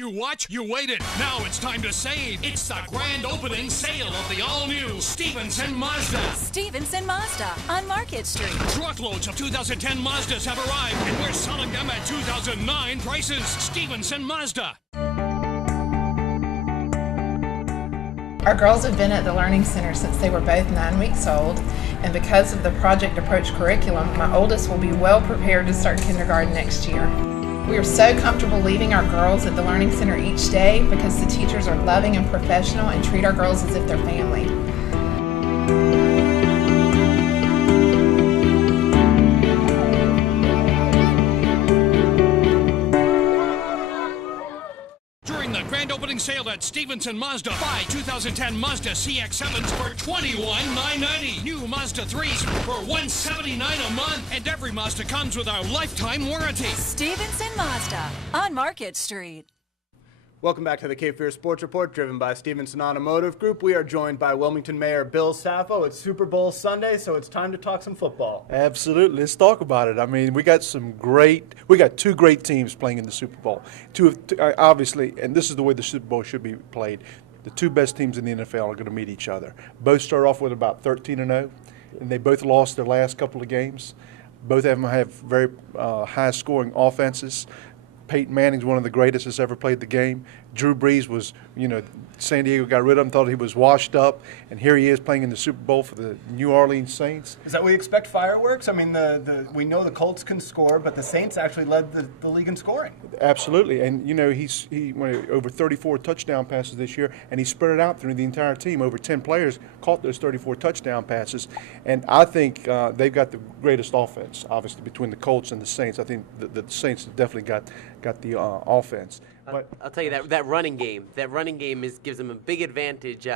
You watch, you waited. Now it's time to save. It's the grand opening sale of the all-new Stevenson Mazda. Stevenson Mazda on Market Street. Truckloads of 2010 Mazdas have arrived, and we're selling them at 2009 prices. Stevenson Mazda. Our girls have been at the Learning Center since they were both 9 weeks old, and because of the Project Approach curriculum, my oldest will be well prepared to start kindergarten next year. We are so comfortable leaving our girls at the Learning Center each day because the teachers are loving and professional and treat our girls as if they're family. During the grand opening sale at Stevenson Mazda, buy 2010 Mazda CX-7s for $21,990. New Mazda 3s for $179 a month. And every Mazda comes with our lifetime warranty. Stevenson Mazda on Market Street. Welcome back to the Cape Fear Sports Report, driven by Stevenson Automotive Group. We are joined by Wilmington Mayor Bill Sappho. It's Super Bowl Sunday, so it's time to talk some football. Absolutely. Let's talk about it. I mean, we got two great teams playing in the Super Bowl. Obviously, and this is the way the Super Bowl should be played, the two best teams in the NFL are going to meet each other. Both start off with about 13-0, and they both lost their last couple of games. Both of them have very high-scoring offenses. Peyton Manning's one of the greatest that's ever played the game. Drew Brees was, San Diego got rid of him, thought he was washed up, and here he is playing in the Super Bowl for the New Orleans Saints. Is that we expect fireworks? I mean, we know the Colts can score, but the Saints actually led the league in scoring. Absolutely, and he went over 34 touchdown passes this year, and he spread it out through the entire team. Over 10 players caught those 34 touchdown passes, and I think they've got the greatest offense, obviously, between the Colts and the Saints. I think the Saints have definitely got the offense. But I'll tell you that running game gives them a big advantage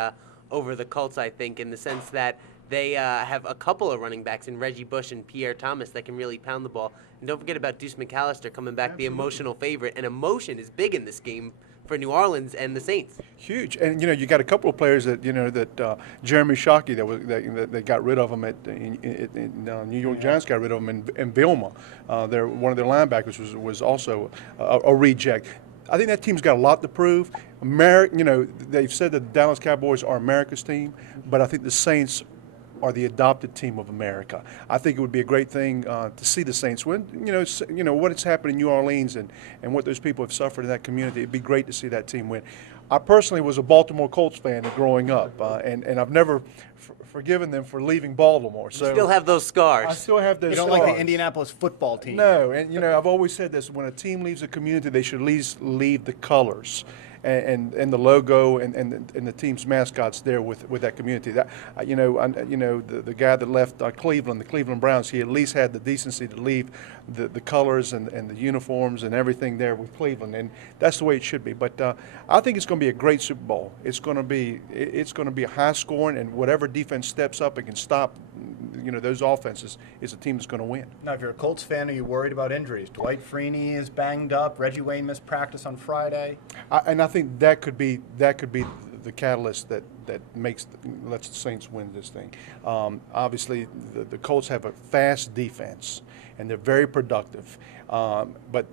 over the Colts, I think, in the sense that they have a couple of running backs in Reggie Bush and Pierre Thomas that can really pound the ball. And don't forget about Deuce McAllister coming back, the emotional favorite. And emotion is big in this game for New Orleans and the Saints. Huge, and you got a couple of players that Jeremy Shockey that got rid of him in New York Giants got rid of him in Vilma. One of their linebackers was also a reject. I think that team's got a lot to prove. They've said that the Dallas Cowboys are America's team, but I think the Saints are the adopted team of America. I think it would be a great thing to see the Saints win. What has happened in New Orleans and what those people have suffered in that community. It'd be great to see that team win. I personally was a Baltimore Colts fan growing up, and I've never forgiven them for leaving Baltimore. So you still have those scars. I still have those scars. You don't like the Indianapolis football team? No, and I've always said this: when a team leaves a community, they should at least leave the colors and the logo and the team's mascots there with that community. That the guy that left Cleveland, the Cleveland Browns, he at least had the decency to leave the colors and the uniforms and everything there with Cleveland, and that's the way it should be. But I think it's going to be a great Super Bowl. It's going to be high scoring, and whatever defense steps up and can stop those offenses is a team that's going to win. Now, if you're a Colts fan, are you worried about injuries? Dwight Freeney is banged up. Reggie Wayne missed practice on Friday. And I think that could be the catalyst that lets the Saints win this thing. Obviously, the Colts have a fast defense, and they're very productive. But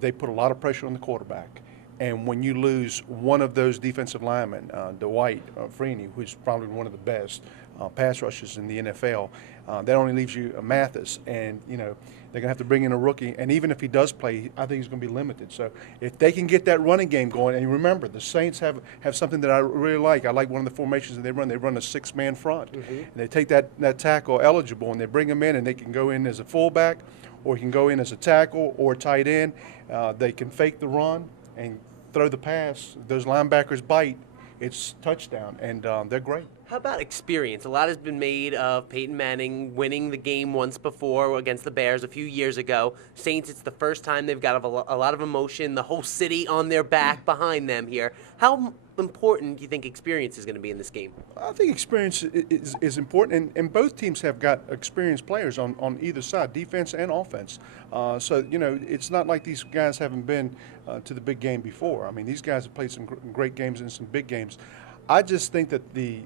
they put a lot of pressure on the quarterback. And when you lose one of those defensive linemen, Dwight Freeney, who's probably one of the best pass rushers in the NFL, that only leaves you Mathis. And, they're going to have to bring in a rookie. And even if he does play, I think he's going to be limited. So if they can get that running game going, and remember, the Saints have something that I really like. I like one of the formations that they run. They run a six-man front. Mm-hmm. And they take that tackle eligible, and they bring him in, and they can go in as a fullback, or he can go in as a tackle or tight end. They can fake the run and throw the pass. Those linebackers bite. It's touchdown, and they're great. How about experience? A lot has been made of Peyton Manning winning the game once before against the Bears a few years ago. Saints, it's the first time they've got a lot of emotion, the whole city on their back behind them here. How important do you think experience is going to be in this game? I think experience is important, and both teams have got experienced players on either side, defense and offense. So, it's not like these guys haven't been to the big game before. I mean, these guys have played some great games and some big games. I just think that the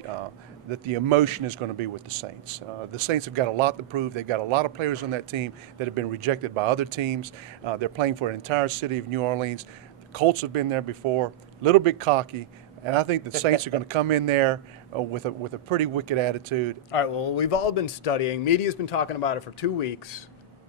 emotion is going to be with the Saints. The Saints have got a lot to prove. They've got a lot of players on that team that have been rejected by other teams. They're playing for an entire city of New Orleans. Colts have been there before, a little bit cocky, and I think the Saints are going to come in there with a pretty wicked attitude. All right, well, we've all been studying. Media's been talking about it for 2 weeks.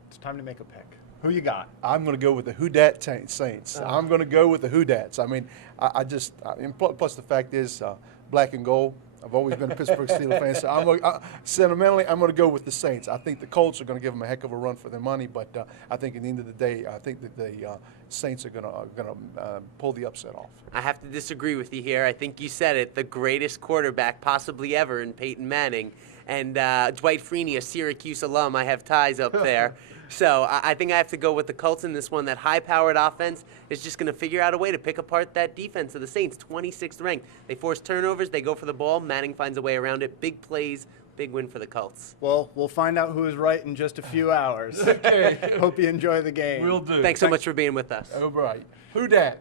It's time to make a pick. Who you got? I'm going to go with the Who Dat Saints. I'm going to go with the Who Dats. I mean, and plus the fact is, black and gold. I've always been a Pittsburgh Steelers fan, so sentimentally, I'm going to go with the Saints. I think the Colts are going to give them a heck of a run for their money, but I think at the end of the day, I think that the Saints are going to pull the upset off. I have to disagree with you here. I think you said it, the greatest quarterback possibly ever in Peyton Manning. And Dwight Freeney, a Syracuse alum, I have ties up there. So I think I have to go with the Colts in this one. That high-powered offense is just going to figure out a way to pick apart that defense of the Saints, 26th ranked. They force turnovers. They go for the ball. Manning finds a way around it. Big plays, big win for the Colts. Well, we'll find out who is right in just a few hours. Okay. Hope you enjoy the game. We'll do. Thanks so much for being with us. All right. Who Dat?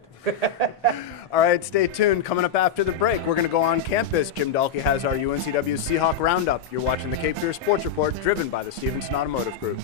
All right, stay tuned. Coming up after the break, we're going to go on campus. Jim Dahlke has our UNCW Seahawk Roundup. You're watching the Cape Fear Sports Report, driven by the Stevenson Automotive Group.